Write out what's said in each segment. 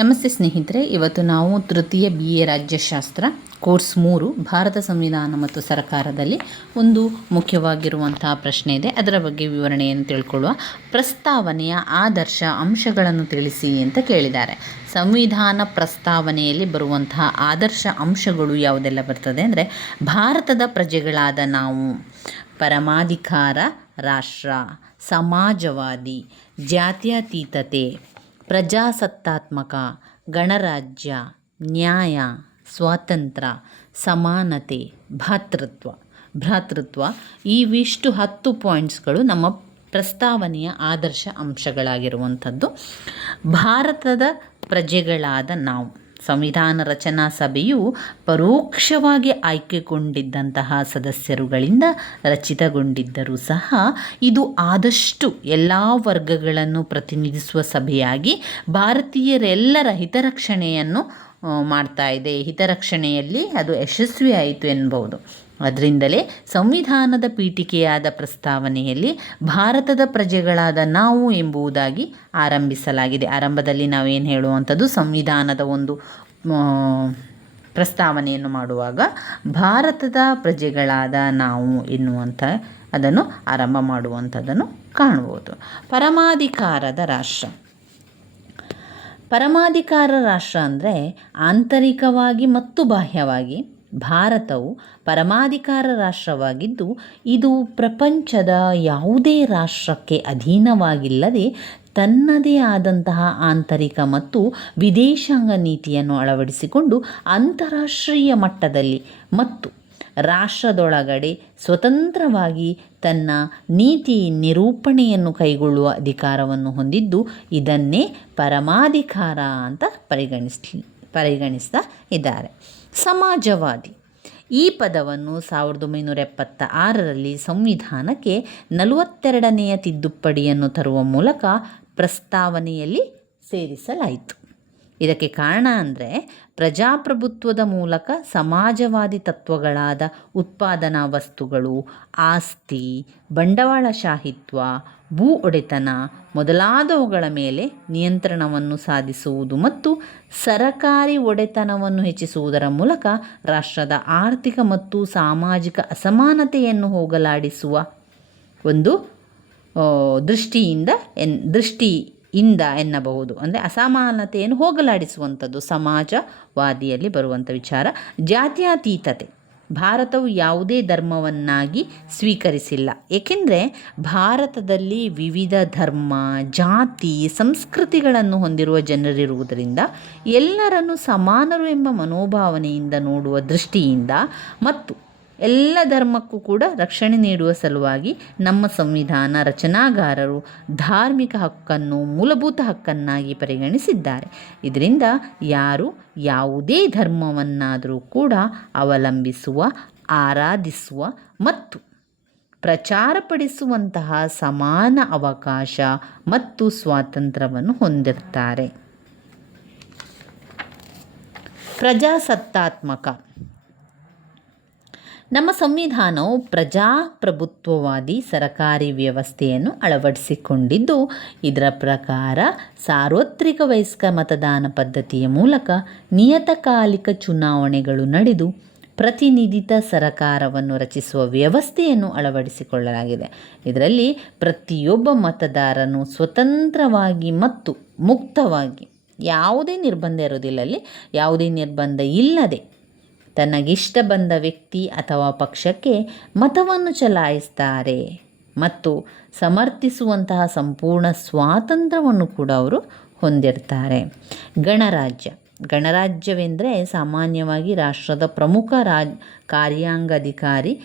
ನಮಸ್ತೆ ಸ್ನೇಹಿತರೆ, ಇವತ್ತು ನಾವು ತೃತೀಯ ಬಿ ಎ ರಾಜ್ಯಶಾಸ್ತ್ರ ಕೋರ್ಸ್ ಮೂರು, ಭಾರತ ಸಂವಿಧಾನ ಮತ್ತು ಸರ್ಕಾರದಲ್ಲಿ ಒಂದು ಮುಖ್ಯವಾಗಿರುವಂತಹ ಪ್ರಶ್ನೆ ಇದೆ. ಅದರ ಬಗ್ಗೆ ವಿವರಣೆಯನ್ನು ತಿಳ್ಕೊಳ್ಳುವ ಪ್ರಸ್ತಾವನೆಯ ಆದರ್ಶ ಅಂಶಗಳನ್ನು ತಿಳಿಸಿ ಅಂತ ಕೇಳಿದ್ದಾರೆ. ಸಂವಿಧಾನ ಪ್ರಸ್ತಾವನೆಯಲ್ಲಿ ಬರುವಂತಹ ಆದರ್ಶ ಅಂಶಗಳು ಯಾವುದೆಲ್ಲ ಬರ್ತದೆ ಅಂದರೆ, ಭಾರತದ ಪ್ರಜೆಗಳಾದ ನಾವು, ಪರಮಾಧಿಕಾರ, ರಾಷ್ಟ್ರ, ಸಮಾಜವಾದಿ, ಜಾತ್ಯತೀತತೆ ಪ್ರಜಾಸತ್ತಾತ್ಮಕ, ಗಣರಾಜ್ಯ, ನ್ಯಾಯ, ಸ್ವಾತಂತ್ರ್ಯ, ಸಮಾನತೆ, ಭ್ರಾತೃತ್ವ. ಭ್ರಾತೃತ್ವ ಇವಿಷ್ಟು ಹತ್ತು ಪಾಯಿಂಟ್ಸ್ಗಳು ನಮ್ಮ ಪ್ರಸ್ತಾವನೆಯ ಆದರ್ಶ ಅಂಶಗಳಾಗಿರುವಂಥದ್ದು. ಭಾರತದ ಪ್ರಜೆಗಳಾದ ನಾವು. ಸಂವಿಧಾನ ರಚನಾ ಸಭೆಯು ಪರೋಕ್ಷವಾಗಿ ಆಯ್ಕೆಗೊಂಡಿದ್ದಂತಹ ಸದಸ್ಯರುಗಳಿಂದ ರಚಿತಗೊಂಡಿದ್ದರೂ ಸಹ ಇದು ಆದಷ್ಟು ಎಲ್ಲ ವರ್ಗಗಳನ್ನು ಪ್ರತಿನಿಧಿಸುವ ಸಭೆಯಾಗಿ ಭಾರತೀಯರೆಲ್ಲರ ಹಿತರಕ್ಷಣೆಯನ್ನು ಮಾಡ್ತಾ ಇದೆ. ಹಿತರಕ್ಷಣೆಯಲ್ಲಿ ಅದು ಯಶಸ್ವಿಯಾಯಿತು ಆಯಿತು ಎನ್ಬಹುದು. ಅದರಿಂದಲೇ ಸಂವಿಧಾನದ ಪೀಠಿಕೆಯಾದ ಪ್ರಸ್ತಾವನೆಯಲ್ಲಿ ಭಾರತದ ಪ್ರಜೆಗಳಾದ ನಾವು ಎಂಬುದಾಗಿ ಆರಂಭಿಸಲಾಗಿದೆ. ಆರಂಭದಲ್ಲಿ ನಾವೇನು ಹೇಳುವಂಥದ್ದು? ಸಂವಿಧಾನದ ಒಂದು ಪ್ರಸ್ತಾವನೆಯನ್ನು ಮಾಡುವಾಗ ಭಾರತದ ಪ್ರಜೆಗಳಾದ ನಾವು ಎನ್ನುವಂಥ ಅದನ್ನು ಆರಂಭ ಮಾಡುವಂಥದ್ದನ್ನು ಕಾಣಬಹುದು ಪರಮಾಧಿಕಾರದ ರಾಷ್ಟ್ರ. ಪರಮಾಧಿಕಾರ ರಾಷ್ಟ್ರ ಅಂದರೆ ಆಂತರಿಕವಾಗಿ ಮತ್ತು ಬಾಹ್ಯವಾಗಿ ಭಾರತವು ಪರಮಾಧಿಕಾರ ರಾಷ್ಟ್ರವಾಗಿದ್ದು, ಇದು ಪ್ರಪಂಚದ ಯಾವುದೇ ರಾಷ್ಟ್ರಕ್ಕೆ ಅಧೀನವಾಗಿಲ್ಲದೆ ತನ್ನದೇ ಆದಂತಹ ಆಂತರಿಕ ಮತ್ತು ವಿದೇಶಾಂಗ ನೀತಿಯನ್ನು ಅಳವಡಿಸಿಕೊಂಡು ಅಂತಾರಾಷ್ಟ್ರೀಯ ಮಟ್ಟದಲ್ಲಿ ಮತ್ತು ರಾಷ್ಟ್ರದೊಳಗಡೆ ಸ್ವತಂತ್ರವಾಗಿ ತನ್ನ ನೀತಿ ನಿರೂಪಣೆಯನ್ನು ಕೈಗೊಳ್ಳುವ ಅಧಿಕಾರವನ್ನು ಹೊಂದಿದ್ದು, ಇದನ್ನೇ ಪರಮಾಧಿಕಾರ ಅಂತ ಪರಿಗಣಿಸ್ ಪರಿಗಣಿಸ್ತಾ ಇದ್ದಾರೆ. ಸಮಾಜವಾದಿ. ಈ ಪದವನ್ನು ಸಾವಿರದ ಒಂಬೈನೂರ ಎಪ್ಪತ್ತ ಆರರಲ್ಲಿ ಸಂವಿಧಾನಕ್ಕೆ ನಲವತ್ತೆರಡನೆಯ ತಿದ್ದುಪಡಿಯನ್ನು ತರುವ ಮೂಲಕ ಪ್ರಸ್ತಾವನೆಯಲ್ಲಿ ಸೇರಿಸಲಾಯಿತು. ಇದಕ್ಕೆ ಕಾರಣ ಅಂದರೆ ಪ್ರಜಾಪ್ರಭುತ್ವದ ಮೂಲಕ ಸಮಾಜವಾದಿ ತತ್ವಗಳಾದ ಉತ್ಪಾದನಾ ವಸ್ತುಗಳು, ಆಸ್ತಿ ಬಂಡವಾಳಶಾಹಿತ್ವ ಭೂ ಒಡೆತನ ಮೊದಲಾದವುಗಳ ಮೇಲೆ ನಿಯಂತ್ರಣವನ್ನು ಸಾಧಿಸುವುದು ಮತ್ತು ಸರಕಾರಿ ಒಡೆತನವನ್ನು ಹೆಚ್ಚಿಸುವುದರ ಮೂಲಕ ರಾಷ್ಟ್ರದ ಆರ್ಥಿಕ ಮತ್ತು ಸಾಮಾಜಿಕ ಅಸಮಾನತೆಯನ್ನು ಹೋಗಲಾಡಿಸುವ ಒಂದು ದೃಷ್ಟಿಯಿಂದ ಎನ್, ದೃಷ್ಟಿಯಿಂದ ಎನ್ನಬಹುದು. ಅಂದರೆ ಅಸಮಾನತೆಯನ್ನು ಹೋಗಲಾಡಿಸುವಂಥದ್ದು ಸಮಾಜವಾದಿಯಲ್ಲಿ ಬರುವಂಥ ವಿಚಾರ. ಜಾತ್ಯತೀತತೆ. ಭಾರತವು ಯಾವುದೇ ಧರ್ಮವನ್ನಾಗಿ ಸ್ವೀಕರಿಸಿಲ್ಲ. ಏಕೆಂದರೆ ಭಾರತದಲ್ಲಿ ವಿವಿಧ ಧರ್ಮ, ಜಾತಿ, ಸಂಸ್ಕೃತಿಗಳನ್ನು ಹೊಂದಿರುವ ಜನರಿರುವುದರಿಂದ ಎಲ್ಲರನ್ನು ಸಮಾನರು ಎಂಬ ಮನೋಭಾವನೆಯಿಂದ ನೋಡುವ ದೃಷ್ಟಿಯಿಂದ ಮತ್ತು ಎಲ್ಲ ಧರ್ಮಕ್ಕೂ ಕೂಡ ರಕ್ಷಣೆ ನೀಡುವ ಸಲುವಾಗಿ ನಮ್ಮ ಸಂವಿಧಾನ ರಚನಾಗಾರರು ಧಾರ್ಮಿಕ ಹಕ್ಕನ್ನು, ಮೂಲಭೂತ ಹಕ್ಕನ್ನಾಗಿ ಪರಿಗಣಿಸಿದ್ದಾರೆ. ಇದರಿಂದ ಯಾರು ಯಾವುದೇ ಧರ್ಮವನ್ನಾದರೂ ಕೂಡ ಅವಲಂಬಿಸುವ, ಆರಾಧಿಸುವ ಮತ್ತು ಪ್ರಚಾರಪಡಿಸುವಂತಹ ಸಮಾನ ಅವಕಾಶ ಮತ್ತು ಸ್ವಾತಂತ್ರ್ಯವನ್ನು ಹೊಂದಿರ್ತಾರೆ ಪ್ರಜಾಸತ್ತಾತ್ಮಕ ನಮ್ಮ ಸಂವಿಧಾನವು ಪ್ರಜಾಪ್ರಭುತ್ವವಾದಿ ಸರಕಾರಿ ವ್ಯವಸ್ಥೆಯನ್ನು ಅಳವಡಿಸಿಕೊಂಡಿದ್ದು, ಇದರ ಪ್ರಕಾರ ಸಾರ್ವತ್ರಿಕ ವಯಸ್ಕ ಮತದಾನ ಪದ್ಧತಿಯ ಮೂಲಕ ನಿಯತಕಾಲಿಕ ಚುನಾವಣೆಗಳು ನಡೆದು ಪ್ರತಿನಿಧಿತ ಸರಕಾರವನ್ನು ರಚಿಸುವ ವ್ಯವಸ್ಥೆಯನ್ನು ಅಳವಡಿಸಿಕೊಳ್ಳಲಾಗಿದೆ. ಇದರಲ್ಲಿ ಪ್ರತಿಯೊಬ್ಬ ಮತದಾರನು ಸ್ವತಂತ್ರವಾಗಿ ಮತ್ತು ಮುಕ್ತವಾಗಿ ಯಾವುದೇ ನಿರ್ಬಂಧ ಇರೋದಿಲ್ಲ ಅಲ್ಲಿ ಯಾವುದೇ ನಿರ್ಬಂಧ ಇಲ್ಲದೆ ತನಗಿಷ್ಟ ಬಂದ ವ್ಯಕ್ತಿ ಅಥವಾ ಪಕ್ಷಕ್ಕೆ ಮತವನ್ನು ಚಲಾಯಿಸ್ತಾರೆ ಮತ್ತು ಸಮರ್ಥಿಸುವಂತಹ ಸಂಪೂರ್ಣ ಸ್ವಾತಂತ್ರ್ಯವನ್ನು ಕೂಡ ಅವರು ಹೊಂದಿರ್ತಾರೆ. ಗಣರಾಜ್ಯ. ಗಣರಾಜ್ಯವೆಂದರೆ ಸಾಮಾನ್ಯವಾಗಿ ರಾಷ್ಟ್ರದ ಪ್ರಮುಖ ರಾಜ್, ಕಾರ್ಯಾಂಗಾಧಿಕಾರಿ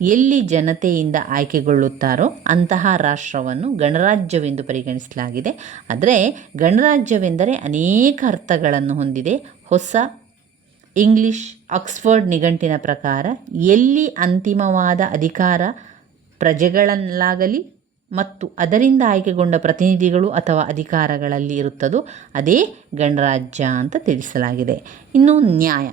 ಎಲ್ಲಿ ಜನತೆಯಿಂದ ಆಯ್ಕೆಗೊಳ್ಳುತ್ತಾರೋ ಅಂತಹ ರಾಷ್ಟ್ರವನ್ನು ಗಣರಾಜ್ಯವೆಂದು ಪರಿಗಣಿಸಲಾಗಿದೆ. ಆದರೆ ಗಣರಾಜ್ಯವೆಂದರೆ ಅನೇಕ ಅರ್ಥಗಳನ್ನು ಹೊಂದಿದೆ. ಹೊಸ ಇಂಗ್ಲಿಷ್ ಆಕ್ಸ್ಫರ್ಡ್ ನಿಘಂಟಿನ ಪ್ರಕಾರ ಎಲ್ಲಿ ಅಂತಿಮವಾದ ಅಧಿಕಾರ ಪ್ರಜೆಗಳಲ್ಲಾಗಲಿ ಮತ್ತು ಅದರಿಂದ ಆಯ್ಕೆಗೊಂಡ ಪ್ರತಿನಿಧಿಗಳು ಅಥವಾ ಅಧಿಕಾರಗಳಲ್ಲಿ ಇರುತ್ತದೋ ಅದೇ ಗಣರಾಜ್ಯ ಅಂತ ತಿಳಿಸಲಾಗಿದೆ. ಇನ್ನು ನ್ಯಾಯ.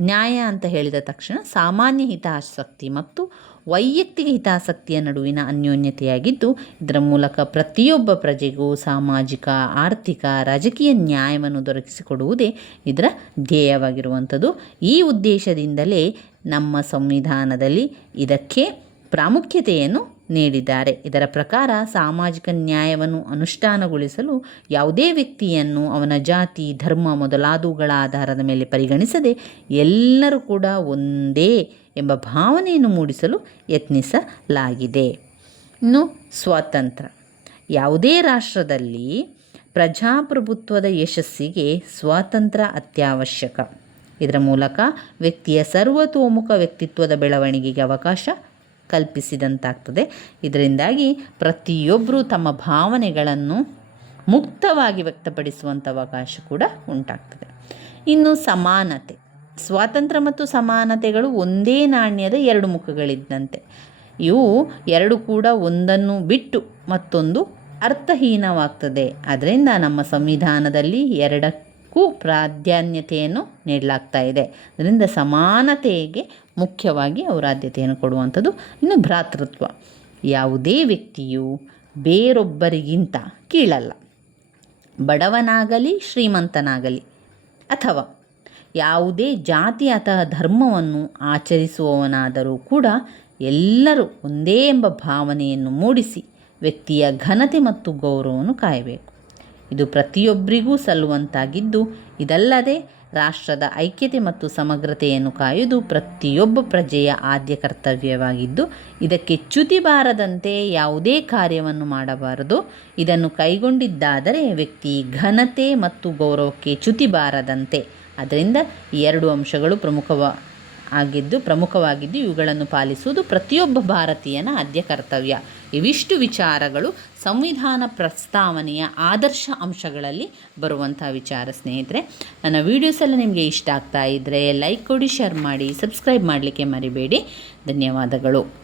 ನ್ಯಾಯ ಅಂತ ಹೇಳಿದ ತಕ್ಷಣ ಸಾಮಾನ್ಯ ಹಿತಾಸಕ್ತಿ ಮತ್ತು ವೈಯಕ್ತಿಕ ಹಿತಾಸಕ್ತಿಯ ನಡುವಿನ ಅನ್ಯೋನ್ಯತೆಯಾಗಿದ್ದು, ಇದರ ಮೂಲಕ ಪ್ರತಿಯೊಬ್ಬ ಪ್ರಜೆಗೂ ಸಾಮಾಜಿಕ, ಆರ್ಥಿಕ, ರಾಜಕೀಯ ನ್ಯಾಯವನ್ನು ದೊರಕಿಸಿಕೊಡುವುದೇ ಇದರ ಧ್ಯೇಯವಾಗಿರುವಂಥದ್ದು. ಈ ಉದ್ದೇಶದಿಂದಲೇ ನಮ್ಮ ಸಂವಿಧಾನದಲ್ಲಿ ಇದಕ್ಕೆ ಪ್ರಾಮುಖ್ಯತೆಯನ್ನು ನೀಡಿದ್ದಾರೆ. ಇದರ ಪ್ರಕಾರ ಸಾಮಾಜಿಕ ನ್ಯಾಯವನ್ನು ಅನುಷ್ಠಾನಗೊಳಿಸಲು ಯಾವುದೇ ವ್ಯಕ್ತಿಯನ್ನು ಅವನ ಜಾತಿ, ಧರ್ಮ ಮೊದಲಾದವುಗಳ ಆಧಾರದ ಮೇಲೆ ಪರಿಗಣಿಸದೆ ಎಲ್ಲರೂ ಕೂಡ ಒಂದೇ ಎಂಬ ಭಾವನೆಯನ್ನು ಮೂಡಿಸಲು ಯತ್ನಿಸಲಾಗಿದೆ. ಇನ್ನು ಸ್ವಾತಂತ್ರ್ಯ. ಯಾವುದೇ ರಾಷ್ಟ್ರದಲ್ಲಿ ಪ್ರಜಾಪ್ರಭುತ್ವದ ಯಶಸ್ಸಿಗೆ ಸ್ವಾತಂತ್ರ್ಯ ಅತ್ಯವಶ್ಯಕ. ಇದರ ಮೂಲಕ ವ್ಯಕ್ತಿಯ ಸರ್ವತೋಮುಖ ವ್ಯಕ್ತಿತ್ವದ ಬೆಳವಣಿಗೆಗೆ ಅವಕಾಶ ಕಲ್ಪಿಸಿದಂತಾಗ್ತದೆ. ಇದರಿಂದಾಗಿ ಪ್ರತಿಯೊಬ್ಬರೂ ತಮ್ಮ ಭಾವನೆಗಳನ್ನು ಮುಕ್ತವಾಗಿ ವ್ಯಕ್ತಪಡಿಸುವಂಥ ಅವಕಾಶ ಕೂಡ ಉಂಟಾಗ್ತದೆ. ಇನ್ನು ಸಮಾನತೆ. ಸ್ವಾತಂತ್ರ್ಯ ಮತ್ತು ಸಮಾನತೆಗಳು ಒಂದೇ ನಾಣ್ಯದ ಎರಡು ಮುಖಗಳಿದ್ದಂತೆ. ಇವು ಎರಡು ಕೂಡ ಒಂದನ್ನು ಬಿಟ್ಟು ಮತ್ತೊಂದು ಅರ್ಥಹೀನವಾಗ್ತದೆ. ಅದರಿಂದ ನಮ್ಮ ಸಂವಿಧಾನದಲ್ಲಿ ಎರಡಕ್ಕೂ ಪ್ರಾಧಾನ್ಯತೆಯನ್ನು ನೀಡಲಾಗ್ತಾ ಇದೆ. ಅದರಿಂದ ಸಮಾನತೆಗೆ ಮುಖ್ಯವಾಗಿ ಅವರು ಆದ್ಯತೆಯನ್ನು ಕೊಡುವಂಥದ್ದು ಇನ್ನು ಭ್ರಾತೃತ್ವ. ಯಾವುದೇ ವ್ಯಕ್ತಿಯು ಬೇರೊಬ್ಬರಿಗಿಂತ ಕೀಳಲ್ಲ. ಬಡವನಾಗಲಿ, ಶ್ರೀಮಂತನಾಗಲಿ, ಅಥವಾ ಯಾವುದೇ ಜಾತಿ ಅಥವಾ ಧರ್ಮವನ್ನು ಆಚರಿಸುವವನಾದರೂ ಕೂಡ ಎಲ್ಲರೂ ಒಂದೇ ಎಂಬ ಭಾವನೆಯನ್ನು ಮೂಡಿಸಿ ವ್ಯಕ್ತಿಯ ಘನತೆ ಮತ್ತು ಗೌರವವನ್ನು ಕಾಯಬೇಕು. ಇದು ಪ್ರತಿಯೊಬ್ಬರಿಗೂ ಸಲ್ಲುವಂತಾಗಿದ್ದು ಇದಲ್ಲದೆ ರಾಷ್ಟ್ರದ ಐಕ್ಯತೆ ಮತ್ತು ಸಮಗ್ರತೆಯನ್ನು ಕಾಯುವುದು ಪ್ರತಿಯೊಬ್ಬ ಪ್ರಜೆಯ ಆದ್ಯ ಕರ್ತವ್ಯವಾಗಿದ್ದು, ಇದಕ್ಕೆ ಚ್ಯುತಿ ಬಾರದಂತೆ ಯಾವುದೇ ಕಾರ್ಯವನ್ನು ಮಾಡಬಾರದು. ಇದನ್ನು ಕೈಗೊಂಡಿದ್ದಾದರೆ ವ್ಯಕ್ತಿ ಘನತೆ ಮತ್ತು ಗೌರವಕ್ಕೆ ಚ್ಯುತಿ ಬಾರದಂತೆ. ಅದರಿಂದ ಎರಡು ಅಂಶಗಳು ಪ್ರಮುಖವ, ಆಗಿದ್ದು, ಪ್ರಮುಖವಾಗಿದ್ದು ಇವುಗಳನ್ನು ಪಾಲಿಸುವುದು ಪ್ರತಿಯೊಬ್ಬ ಭಾರತೀಯನ ಆದ್ಯ ಕರ್ತವ್ಯ. ಇವಿಷ್ಟು ವಿಚಾರಗಳು ಸಂವಿಧಾನ ಪ್ರಸ್ತಾವನೆಯ ಆದರ್ಶ ಅಂಶಗಳಲ್ಲಿ ಬರುವಂಥ ವಿಚಾರ ಸ್ನೇಹಿತರೆ. ನನ್ನ ವೀಡಿಯೋಸ್ ನಿಮಗೆ ಇಷ್ಟ ಆಗ್ತಾ ಇದ್ದರೆ ಲೈಕ್ ಕೊಡಿ ಶೇರ್ ಮಾಡಿ ಸಬ್ಸ್ಕ್ರೈಬ್ ಮಾಡಲಿಕ್ಕೆ ಮರಿಬೇಡಿ. ಧನ್ಯವಾದಗಳು.